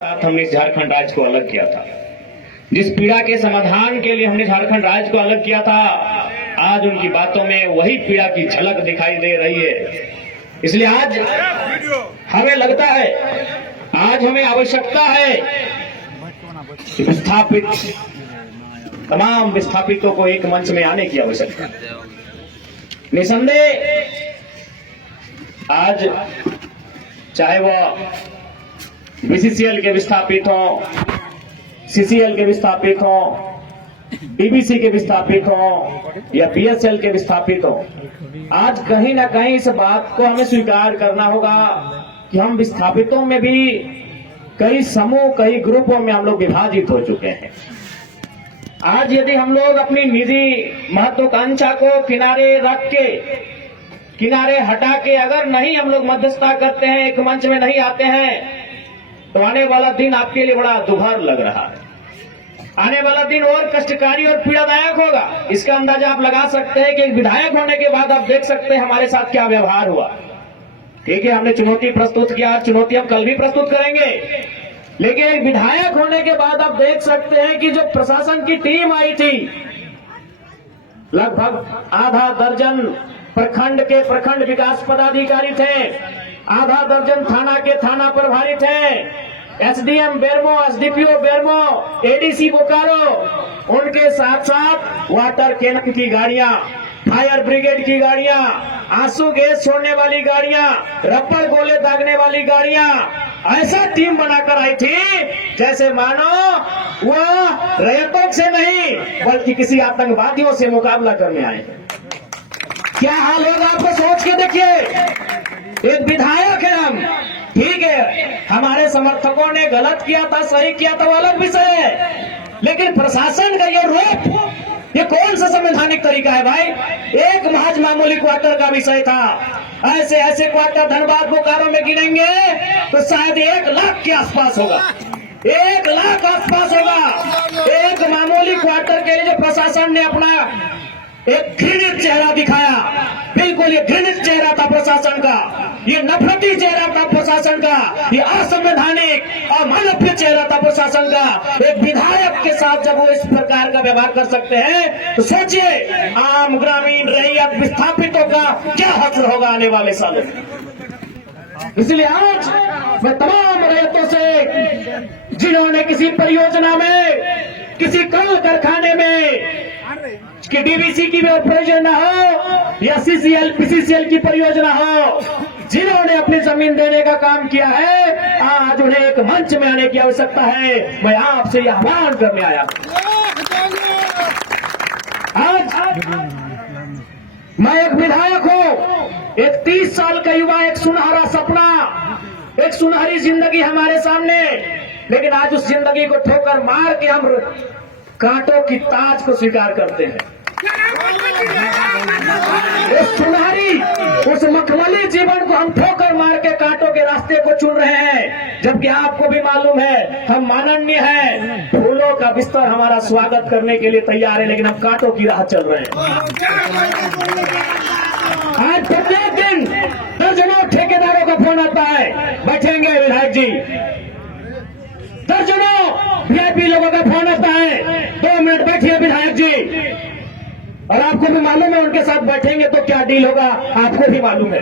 साथ हमने झारखंड राज्य को अलग किया था, जिस पीड़ा के समाधान के लिए हमने झारखंड राज्य को अलग किया था, आज उनकी बातों में वही पीड़ा की झलक दिखाई दे रही है। इसलिए आज हमें लगता है, आज हमें आवश्यकता है विस्थापित तमाम विस्थापितों को एक मंच में आने की आवश्यकता है। निसंदेह आज चाहे वह बीसीसीएल के विस्थापित हों, सीसीएल के विस्थापित हों, डीबीसी के विस्थापित हों या बीएसएल के विस्थापित हों, आज कहीं ना कहीं इस बात को हमें स्वीकार करना होगा कि हम विस्थापितों में भी कई समूह, कई ग्रुपों में हम लोग विभाजित हो चुके हैं। आज यदि हम लोग अपनी निजी महत्वाकांक्षा को किनारे रख के, किनारे हटा के अगर नहीं हम लोग मध्यस्थता करते हैं, एक मंच में नहीं आते हैं, तो आने वाला दिन आपके लिए बड़ा दुभर लग रहा है। आने वाला दिन और कष्टकारी और पीड़ादायक होगा। इसका अंदाजा आप लगा सकते हैं कि एक विधायक होने के बाद आप देख सकते हैं हमारे साथ क्या व्यवहार हुआ। ठीक है, हमने चुनौती प्रस्तुत किया, चुनौती हम कल भी प्रस्तुत करेंगे, लेकिन एक विधायक होने के बाद आप देख सकते हैं कि जो प्रशासन की टीम आई थी, लगभग आधा दर्जन प्रखंड के प्रखंड विकास पदाधिकारी थे, आधा दर्जन थाना के थाना प्रभारी थे, SDM Bermo, SDPO Bermo, ADC Bokaro, उनके साथ साथ वाटर कैनन की गाड़ियां, फायर ब्रिगेड की गाड़ियां, आंसू गैस छोड़ने वाली गाड़ियां, रबर गोले दागने वाली गाड़ियां, ऐसा टीम बनाकर आई थी जैसे मानो वह रैयतों से नहीं बल्कि किसी आतंकवादियों से मुकाबला करने आए। क्या हाल होगा आपको सोच के देखिए। एक विधायक है हम, ठीक है, हमारे समर्थकों ने गलत किया था, सही किया था, वो अलग विषय है, लेकिन प्रशासन का ये रोप, ये कौन सा संवैधानिक तरीका है भाई। एक महज मामूली क्वार्टर का विषय था, ऐसे ऐसे क्वार्टर धनबाद बोकारो में गिनेंगे तो शायद 1 लाख के आसपास होगा, 1 लाख आसपास होगा। एक मामूली क्वार्टर के लिए जो प्रशासन ने अपना एक घृणित चेहरा दिखाया, बिल्कुल ये घृणित चेहरा था प्रशासन का, ये नफरती चेहरा था प्रशासन का, ये असंवैधानिक अमानवीय चेहरा था प्रशासन का। एक विधायक के साथ जब वो इस प्रकार का व्यवहार कर सकते हैं तो सोचिए आम ग्रामीण रैयत विस्थापितों का क्या हश्र होगा आने वाले सालों में। इसलिए आज मैं तमाम रैयतों से जिन्होंने किसी परियोजना में, किसी कल कारखाने में कि डीबीसी की परियोजना हो या सीसीएल पीसीसीएल की परियोजना हो, जिन्होंने अपनी जमीन देने का काम किया है, आज उन्हें एक मंच में आने की आवश्यकता है। मैं आपसे यह आह्वान करने आया। आज मैं एक विधायक हूं, एक 30 साल का युवा, एक सुनहरा सपना, एक सुनहरी जिंदगी हमारे सामने, लेकिन आज उस जिंदगी को ठोकर मार के हम कांटों की ताज को स्वीकार करते हैं। उस सुनहरी, उस मखमली जीवन को हम ठोकर मार के कांटों के रास्ते को चुन रहे हैं, जबकि आपको भी मालूम है हम माननीय हैं, फूलों का बिस्तर हमारा स्वागत करने के लिए तैयार है, लेकिन हम कांटों की राह चल रहे हैं। आज प्रत्येक दिन दर्जनों ठेकेदारों का फोन आता है, बैठेंगे विधायक जी, दर्जनों वीआईपी लोगों का फोन आता है, 2 मिनट बैठिए विधायक जी, और आपको भी मालूम है उनके साथ बैठेंगे तो क्या डील होगा, आपको भी मालूम है।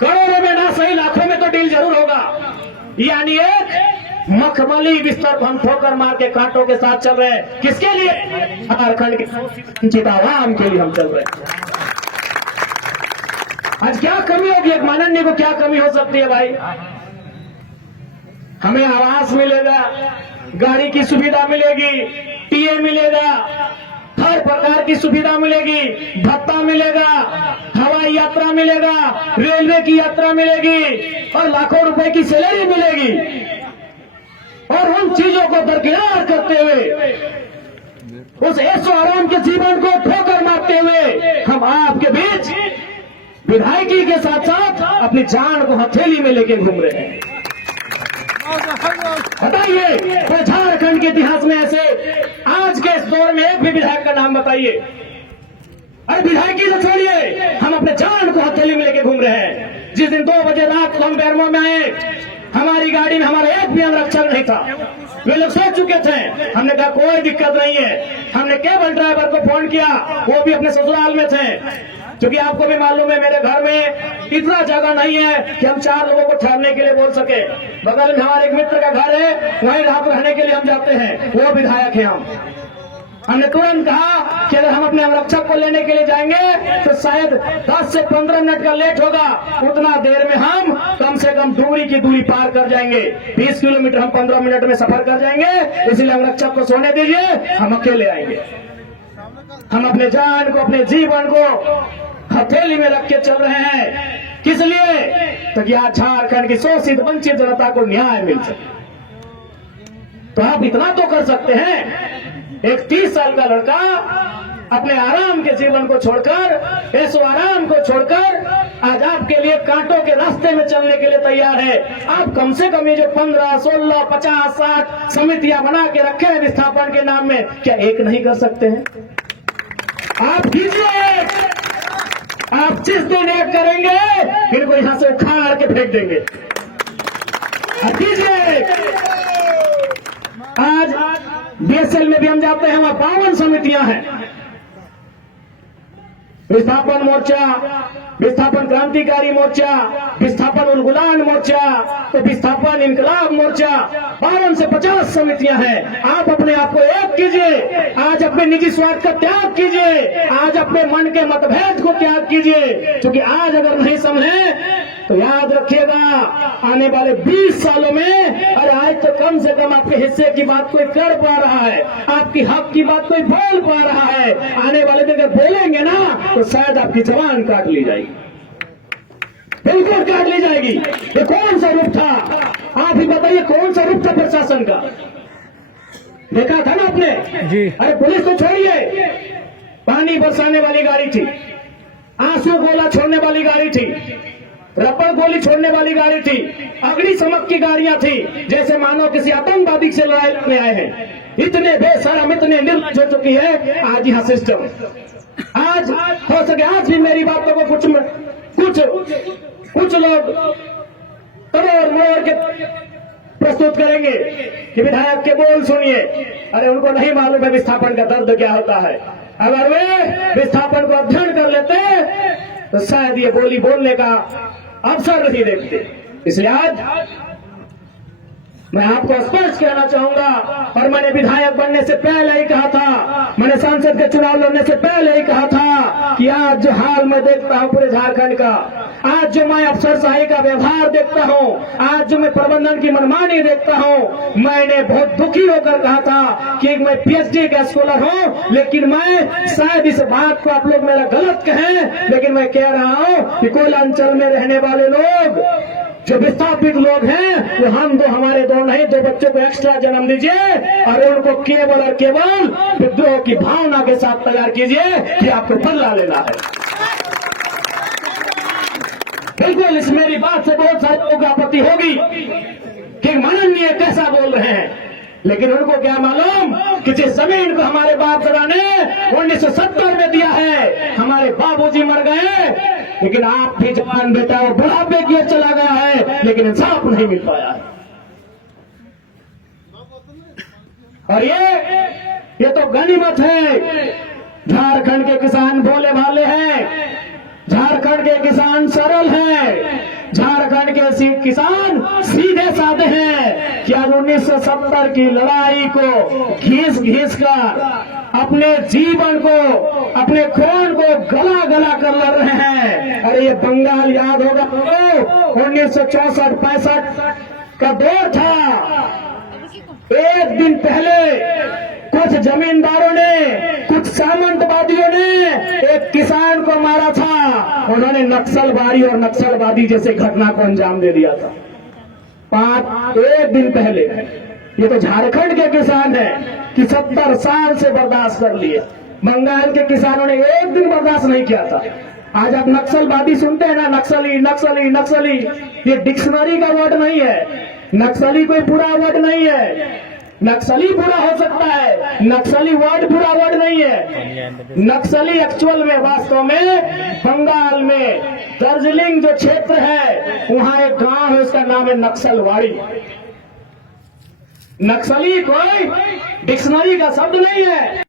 करोड़ों में ना सही लाखों में तो डील जरूर होगा। यानी एक मखमली बिस्तर हम ठोकर मार के कांटों के साथ चल रहे हैं। किसके लिए? झारखंड के वंचित आवाम के लिए हम चल रहे हैं। आज क्या कमी होगी, एक माननीय को क्या कमी हो सकती है भाई। हमें आवास मिलेगा, गाड़ी की सुविधा मिलेगी, टीए मिलेगा, हर प्रकार की सुविधा मिलेगी, भत्ता मिलेगा, हवाई यात्रा मिलेगा, रेलवे की यात्रा मिलेगी और लाखों रुपए की सैलरी मिलेगी। और उन चीजों को दरकिनार करते हुए, उस ऐशो आराम के जीवन को ठोकर मारते हुए हम आपके बीच विधायकी के साथ साथ अपनी जान को हथेली में लेके घूम रहे हैं। बताइए तो झारखंड के इतिहास में ऐसे आज के इस दौर में एक भी विधायक का नाम बताइए। अरे विधायकी तो छोड़िए, हम अपने जान को हथेली में लेके घूम रहे हैं। जिस दिन 2 बजे रात हम बेरमो में आए, हमारी गाड़ी में हमारा भी अंगरक्षक नहीं था। वे लोग सोच चुके थे। हमने कहा कोई दिक्कत नहीं है। हमने केबल ड्राइवर को फोन किया, वो भी अपने ससुराल में थे। क्योंकि आपको भी मालूम है मेरे घर में इतना जगह नहीं है कि हम 4 लोगों को ठहरने के लिए बोल सके। बगल में हमारे एक मित्र का घर है, वहीं रात रहने के लिए हम जाते हैं, वो विधायक है। हमने तुरंत कहा कि अगर हम अपने अंगरक्षक को लेने के लिए जाएंगे तो शायद 10 से 15 मिनट का लेट होगा। उतना देर में हम कम से कम डुमरी की दूरी पार कर जाएंगे। 20 किलोमीटर हम 15 मिनट में सफर कर जाएंगे। इसलिए अंगरक्षक को सोने दीजिए, हम अकेले आएंगे। हम अपने जान को, अपने जीवन को हथेली में रख के चल रहे हैं। किस लिए? ताकि आज झारखंड की शोषित वंचित जनता को न्याय मिल सके। तो आप इतना तो कर सकते हैं। एक 30 साल का लड़का अपने आराम के जीवन को छोड़कर, ऐसो आराम को छोड़कर आज आपके लिए कांटों के रास्ते में चलने के लिए तैयार है। आप कम से कम ये जो 15, 16, 50, 60 समितियां बना के रखे हैं विस्थापन के नाम में, क्या एक नहीं कर सकते हैं? आप कीजिए। आप जिस दिन एक करेंगे इनको यहां से उखाड़ के फेंक देंगे। आप कीजिए। आज बीएसएल में भी हम जाते हैं, वहां 52 समितियां हैं। विस्थापन मोर्चा, विस्थापन क्रांतिकारी मोर्चा, विस्थापन उलगुलान मोर्चा, तो विस्थापन इनकलाब मोर्चा, 52 से 50 समितियां हैं। आप अपने आप को एक कीजिए। आज अपने निजी स्वार्थ का त्याग कीजिए। आज अपने मन के मतभेद को त्याग कीजिए। क्योंकि आज अगर नहीं समझे तो याद रखिएगा आने वाले 20 सालों में, अरे आज तो कम से कम आपके हिस्से की बात कोई कर पा रहा है, आपकी हक की बात कोई बोल पा रहा है। आने वाले दिन अगर बोलेंगे ना तो शायद आपकी जबान काट ली जाएगी, बिल्कुल काट ली जाएगी। ये कौन सा रूप था? आप ही बताइए, कौन सा रूप था प्रशासन का? देखा था ना आपने जी। अरे पुलिस को छोड़िए, पानी बरसाने वाली गाड़ी थी, आंसू गोला छोड़ने वाली गाड़ी थी, रबर गोली छोड़ने वाली गाड़ी थी, अग्निशमक की गाड़ियां थी, जैसे मानो किसी आतंकवादी से लड़ाई लड़ने आए हैं। इतने बेशरम, इतने निर्लज्ज हो चुकी है आज यहाँ सिस्टम। आज हो सके आज भी मेरी बातों को कुछ लोग तोड़ मोड़ के प्रस्तुत करेंगे कि विधायक के बोल सुनिए। अरे उनको नहीं मालूम है विस्थापन का दर्द क्या होता है। अगर वे विस्थापन को अध्ययन कर लेते तो शायद ये बोली बोलने का अवसर नहीं देखते। इसलिए आज मैं आपको स्पष्ट कहना चाहूंगा, और मैंने विधायक बनने से पहले ही कहा था, मैंने सांसद के चुनाव लड़ने से पहले ही कहा था कि आज जो हाल मैं देखता हूं पूरे झारखंड का, आज जो मैं अफसरशाही का व्यवहार देखता हूं, आज जो मैं प्रबंधन की मनमानी देखता हूं, मैंने बहुत दुखी होकर कहा था कि मैं पीएचडी का स्कॉलर हूं, लेकिन मैं शायद इस बात को आप लोग मेरा गलत कहें, लेकिन मैं कह रहा हूं कि कोयलांचल में रहने वाले लोग जो विस्थापित लोग हैं वो हम दो, हमारे दो नहीं, 2 बच्चों को एक्स्ट्रा जन्म दीजिए और उनको केवल और केवल विद्रोह की भावना के साथ तैयार कीजिए कि आपको बदला लेना है। बिल्कुल इस मेरी बात से बहुत सारे लोगों को आपत्ति होगी कि माननीय कैसा बोल रहे हैं, लेकिन उनको क्या मालूम कि जिस जमीन को हमारे बाप दादा ने 1970 में दिया है, हमारे बाबूजी मर गए, लेकिन आप भी जवान बेटा और बुढ़ापे की ओर चला गया है, लेकिन इंसाफ नहीं मिल पाया है। और ये तो गनीमत है। झारखंड के किसान भोले भाले हैं, झारखंड के किसान सरल हैं, झारखंड के किसान सीधे साधे हैं कि आज 1970 की लड़ाई को घिस कर अपने जीवन को, अपने खून को गला गला कर लड़ रहे हैं। अरे ये बंगाल याद होगा तो 1964-65 का दौर था। एक दिन पहले कुछ जमींदारों ने, कुछ सामंतवादियों ने एक किसान को मारा था। उन्होंने नक्सलवादी और नक्सलवादी जैसे घटना को अंजाम दे दिया था। एक दिन पहले। ये तो झारखंड के किसान हैं कि 70 साल से बर्दाश्त कर लिए। बंगाल के किसानों ने एक दिन बर्दाश्त नहीं किया था। आज आप नक्सलवादी सुनते हैं ना, नक्सली नक्सली नक्सली, ये डिक्शनरी का वर्ड नहीं है। नक्सली कोई बुरा वर्ड नहीं है। नक्सली बुरा हो सकता है, नक्सली वर्ड बुरा वर्ड नहीं है। नक्सली एक्चुअल में, वास्तव में बंगाल में दार्जिलिंग जो क्षेत्र है, वहां एक गांव है, उसका नाम है नक्सलवाड़ी। नक्सली कोई डिक्शनरी का शब्द नहीं है।